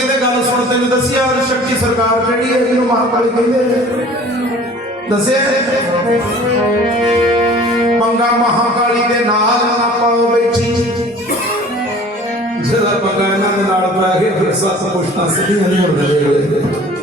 ਕਹਿੰਦੇ ਗੱਲ ਸੁਣ, ਤੈਨੂੰ ਦੱਸਿਆ ਸ਼ਕਤੀ ਸਰਕਾਰ ਕਿਹੜੀ ਹੈ? ਜਿਹਨੂੰ ਮਹਾਕਾਲੀ ਕਹਿੰਦੇ ਨੇ ਦੱਸਿਆ ਮੰਗਾ ਮਹਾਕਾਲੀ ਦੇ ਨਾਲ ਨਾ ਪਾਓ ਬੈਠੀ। ਜਿਹੜਾ ਪੰਗਾ ਇਹਨਾਂ ਦੇ ਨਾਲ ਪੈ ਗਿਆ, ਫਿਰ ਸੱਤ ਪੁਸ਼ਤਾਂ ਸਿੱਧੀਆਂ ਨਹੀਂ ਹੁੰਦੇ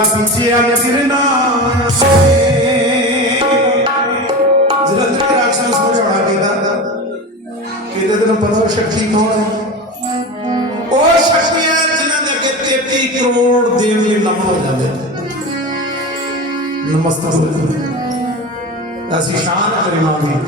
ਇਹਦਾ ਪਿੱਛੇ ਨਜ਼ਰਨਾ ਜਲੰਧਰ ਦੇ ਰਾਜਾ ਸਮਝਾਉਣਾ ਕਹਿੰਦਾ ਕਿਤੇ ਤੈਨੂੰ ਪਤਾ ਉਹ ਸ਼ਕਤੀ ਕੌਣ ਹੈ? ਉਹ ਸ਼ਕਤੀਆਂ ਜਿਨ੍ਹਾਂ ਦੇ ਅੱਗੇ 33 ਕਰੋੜ ਦੇਵੀ ਨਮਨ ਹੋ ਜਾਂਦੇ ਨਮਸਤੇ ਅਸੀਂ ਸ਼ਾਨ ਹੈ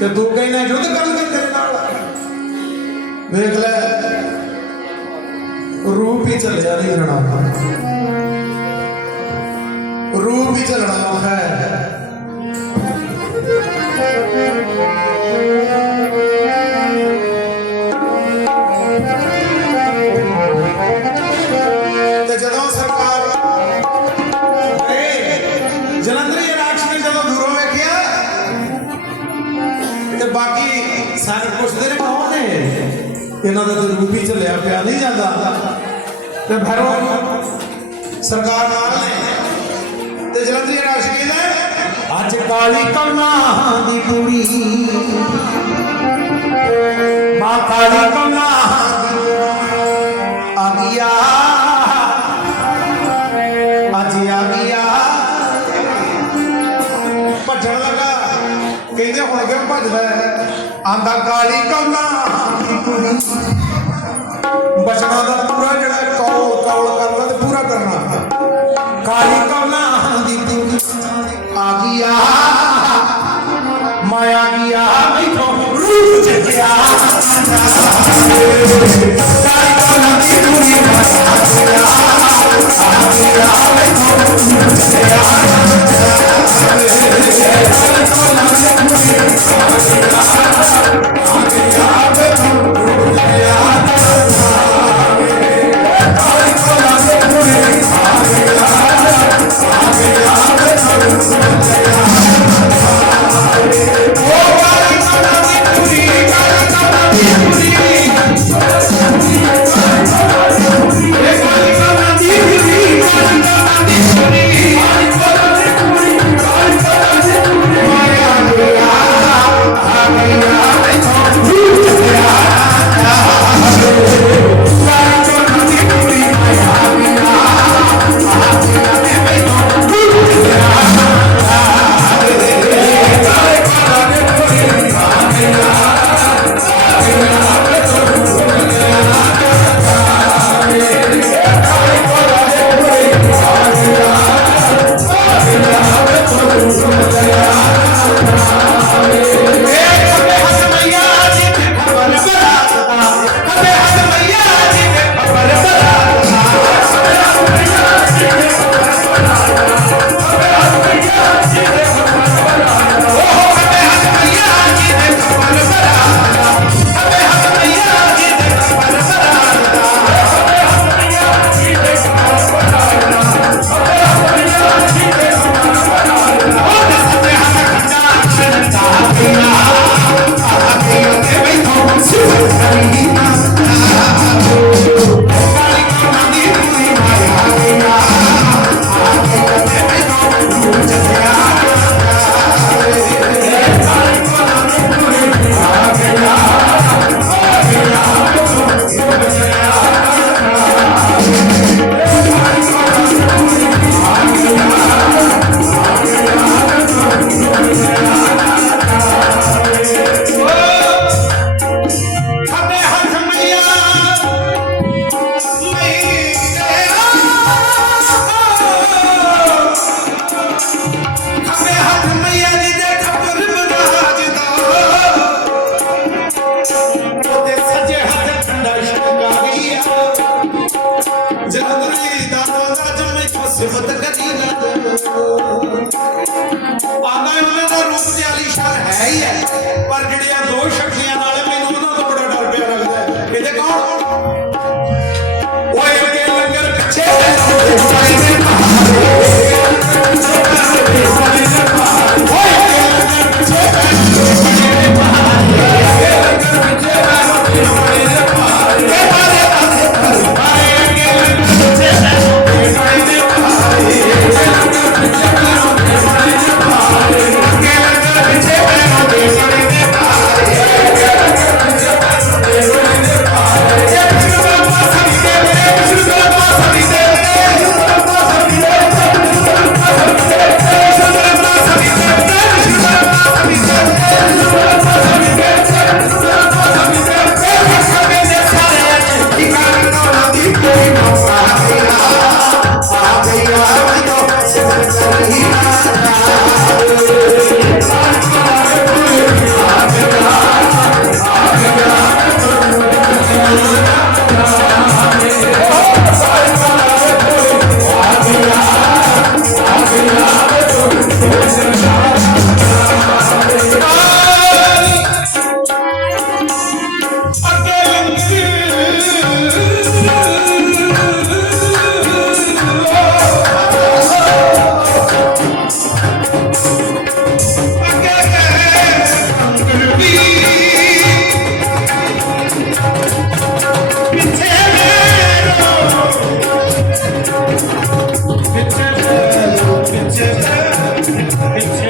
ਤੇ ਤੂੰ ਕਹਿੰਦਾ ਯੁੱਧ ਕਰਨਗੇ ਤੇਰੇ ਨਾਲ। ਵੇਖ ਲੈ। ਰੂਪ ਹੀ ਚੱਲਿਆ ਨਹੀਂ ਜਾਣਾ ਨੇ ਜਦੋਂ ਦੂਰੋਂ ਵੇਖਿਆ ਤੇ ਬਾਕੀ ਸਾਰੇ ਪੁੱਛਦੇ ਨੇ ਕੌਣ ਨੇ ਇਹਨਾਂ ਦਾ ਤਾਂ ਰੂਪ ਹੀ ਚੱਲਿਆ ਪਿਆ ਨਹੀਂ ਜਾਂਦਾ ਤੇ ਫਿਰ ਉਹ ਸਰਕਾਰ ਨਾਲ ਨੇ ਕਾਲੀ ਕਮਨਾ ਦੀ ਕੁੜੀ ਮਾਂ ਕਾਲੀ ਕਮਨਾ ਆ ਗਿਆ। ਅੱਜ ਆ ਗਿਆ। ਭੱਜਣ ਲੱਗਾ। ਕਹਿੰਦੇ ਹੁਣ ਕਿਉਂ ਭੱਜਦਾ ਹੈ? ਆਂਦਾ ਕਾਲੀ ਕਮਨਾ ਦੀ ਕੁੜੀ ਬਚਨਾ ਦਾ ਪੂਰਾ ਜਿਹੜਾ ਕੌਲ ਕੌਲ ਕਰਦਾ ਤੇ ਪੂਰਾ ਕਰਨਾ। ਕਾਲੀ ਕਮਨਾ ਆ ਗਿਆ ਮਾਇਆ ਗਿਆ ਮੈਥੋਂ ਰੂਪ ਚੱਕਿਆ ਕਾਲੀ ਕਮਨਾ ਦੀ ਕੁੜੀ ਪਰ ਜਿਹੜੀਆਂ ਦੋ Yeah.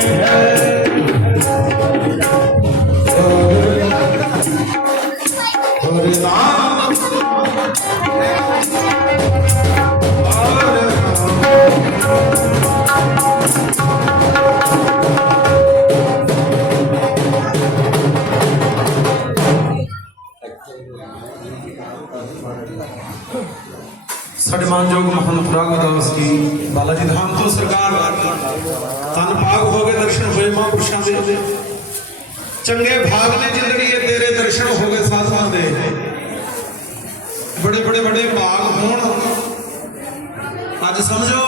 ਤਨ ਭਾਗ ਹੋ ਗਏ ਦਰਸ਼ਨ ਹੋਏ ਮਹਾਂਪੁਰਸ਼ਾਂ ਦੇ ਚੰਗੇ ਭਾਗ ਨੇ ਜ਼ਿੰਦਗੀ ਤੇਰੇ ਦਰਸ਼ਨ ਹੋ ਗਏ ਸਾਧੂਆਂ ਦੇ। ਬੜੇ ਬੜੇ ਵੱਡੇ ਭਾਗ ਹੋਣ। ਅੱਜ ਸਮਝੋ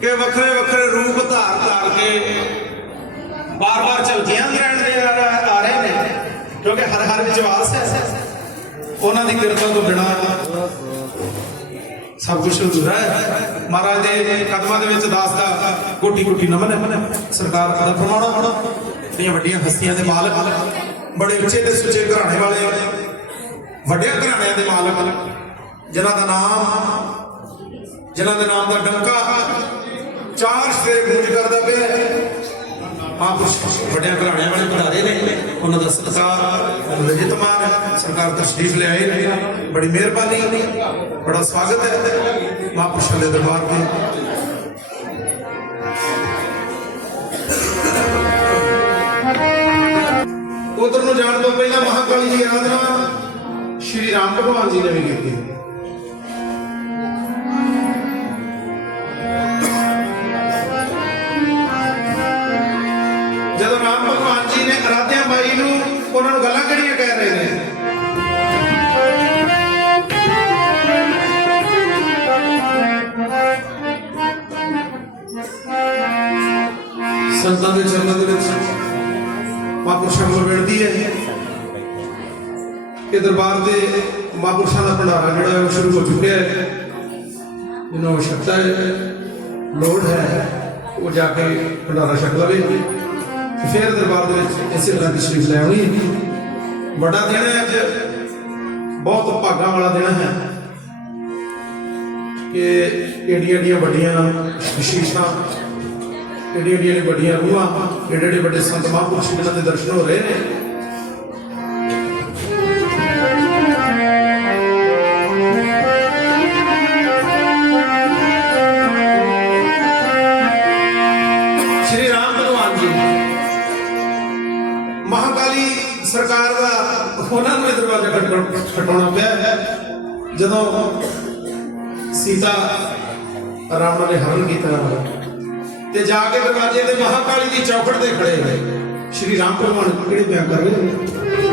ਕਿ ਵੱਖਰੇ ਵੱਖਰੇ ਰੂਪ ਧਾਰ ਧਾਰ ਕੇ ਬਾਰ-ਬਾਰ ਚਲਦਿਆਂ ਗ੍ਰਹਿਣ ਦੇ ਆ ਰਹੇ ਨੇ, ਕਿਉਂਕਿ ਹਰ ਹਰ ਵਿਸ਼ਵਾਸ ਹੈ। ਉਹਨਾਂ ਦੀ ਕਿਰਪਾ ਤੋਂ ਬਿਨਾ ਸਭ ਕੁਝ ਅਧੂਰਾ ਹੈ। ਮਹਾਰਾਜ ਦੇ ਕਦਮਾਂ ਦੇ ਵਿੱਚ ਦਾਸ ਦਾ ਕੋਟੀ ਕੋਟੀ ਨਮਨ ਹੈ। ਸਰਕਾਰ ਦਾ ਫਰਮਾਉਣਾ ਦੀਆਂ ਵੱਡੀਆਂ ਹਸਤੀਆਂ ਦੇ ਮਾਲਕ, ਬੜੇ ਉੱਚੇ ਤੇ ਸੁੱਚੇ ਘਰਾਣੇ ਵਾਲੇ ਵੱਡੇ ਘਰਾਣਿਆਂ ਦੇ ਮਾਲਕ, ਜਿਨ੍ਹਾਂ ਦਾ ਨਾਮ, ਜਿਨ੍ਹਾਂ ਦੇ ਨਾਮ ਦਾ ਡੰਕਾ ਚਾਰ ਸਵੇਰੇ ਗੂੰਜ ਕਰਦਾ ਪਿਆ ਹੈ ਮਹਾਂਪੁਰਸ਼ ਵੱਡਿਆਂ ਘਰਾਣਿਆਂ ਵਾਲੇ ਭੰਡਾਰੇ ਨੇ। ਉਹਨਾਂ ਦਾ ਸਤਿਕਾਰ, ਉਹਨਾਂ ਦਾ ਸਰਕਾਰ ਤਸ਼ਰੀਫ ਲਿਆਏ ਨੇ। ਬੜੀ ਮਿਹਰਬਾਨੀ, ਬੜਾ ਸਵਾਗਤ ਹੈ ਮਹਾਂਪੁਰਸ਼ਾਂ ਦੇ ਦਰਬਾਰ ਤੇ। ਉਧਰ ਨੂੰ ਜਾਣ ਤੋਂ ਪਹਿਲਾਂ ਮਹਾਕਾਲੀ ਦੀ ਆਰਾਧਨਾ ਸ਼੍ਰੀ ਰਾਮ ਭਗਵਾਨ ਜੀ ਨੇ ਵੀ ਕੀਤੀ। ਜਦੋਂ ਰਾਮ ਭਗਵਾਨ ਜੀ ਨੇ ਅਰਾਧਿਆ ਬਾਈ ਨੂੰ ਉਹਨਾਂ ਨੂੰ ਗੱਲਾਂ ਕਿਹੜੀਆਂ ਕਹਿ ਰਹੇ ਨੇ? ਸੰਤਾਂ ਦੇ ਚਰਨਾਂ ਦੇ ਵਿੱਚ ਮਹਾਂਪੁਰਸ਼ਾਂ ਕੋਲ ਬੈਠਦੀ ਹੈ ਇਹ ਦਰਬਾਰ ਦੇ ਮਹਾਂਪੁਰਸ਼ਾਂ ਦਾ ਭੰਡਾਰਾ ਜਿਹੜਾ ਉਹ ਸ਼ੁਰੂ ਹੋ ਚੁੱਕਿਆ ਹੈ। ਜਿਹਨੂੰ ਸ਼ਕਤਾ ਹੈ ਲੋੜ ਹੈ, ਉਹ ਜਾ ਕੇ ਭੰਡਾਰਾ ਛਕ ਲਵੇ। ਫਿਰ ਦਰਬਾਰ ਦੇ ਵਿੱਚ ਇਸੇ ਤਰ੍ਹਾਂ ਦੀ ਸ਼ਰੀਫ ਲੈ ਆਉਣੀ। ਵੱਡਾ ਦਿਨ ਹੈ ਅੱਜ। ਬਹੁਤ ਭਾਗਾਂ ਵਾਲਾ ਦਿਨ ਹੈ। ਕਿ ਏਡੀਆਂ ਏਡੀਆਂ ਵੱਡੀਆਂ ਵਿਸ਼ੇਸ਼ਤਾਂ ਏਡੀਆਂ ਏਡੀਆਂ ਵੱਡੀਆਂ ਰੂਹਾਂ ਏਡੇ ਏਡੇ ਵੱਡੇ ਸੰਤ ਮਹਾਂਪੁਰਸ਼ ਜਿਨ੍ਹਾਂ ਦੇ ਦਰਸ਼ਨ ਹੋ ਰਹੇ ਨੇ। ਜਦੋਂ ਸੀਤਾ ਰਾਵਣ ਨੇ ਹਰਨ ਕੀਤਾ, ਤੇ ਜਾ ਕੇ ਦਰਵਾਜ਼ੇ ਤੇ ਮਹਾਕਾਲੀ ਦੀ ਚੌਖੜ ਤੇ ਖੜੇ ਹੋਏ। ਸ਼੍ਰੀ ਰਾਮ ਭਗਵਾਨ ਕਿਹੜੇ ਪਿਆ ਕਰ ਰਹੇ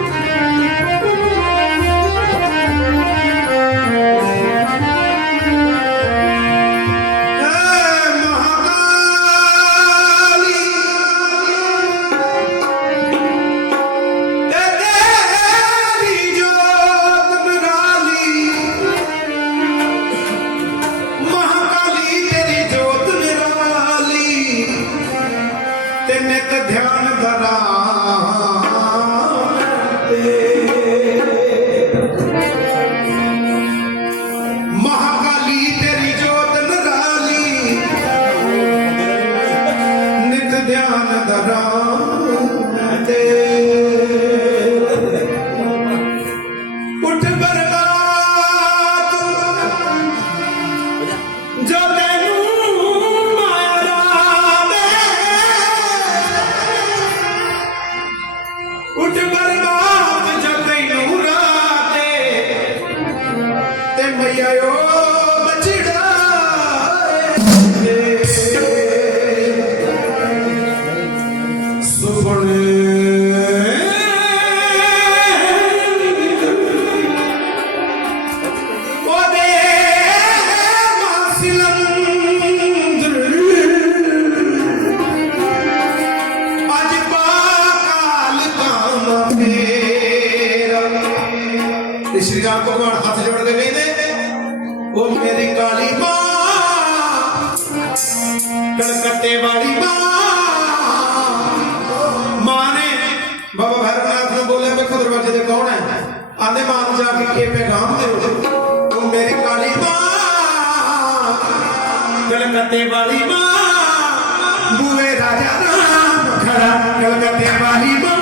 ਕੇ ਪੈਗਾਮ ਦਿਓ ਉਹ ਮੇਰੀ ਕਾਲੀ ਮਾਂ, ਕਲਕੱਤੇ ਵਾਲੀ ਮਾਂ ਬੂਏ ਰਾਜਾ ਰਾਮ ਖੜਾ ਕਲਕੱਤੇ ਵਾਲੀ ਮਾਂ।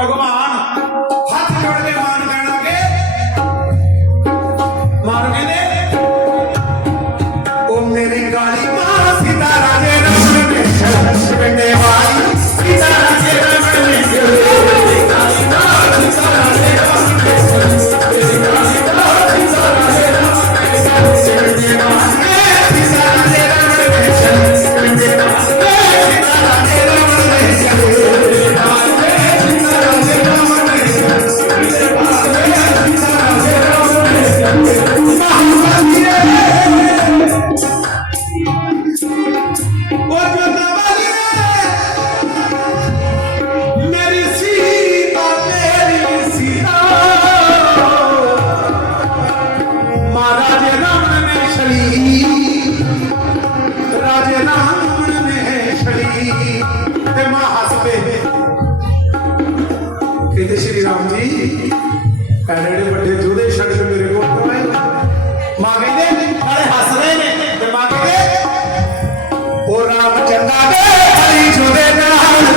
भगवान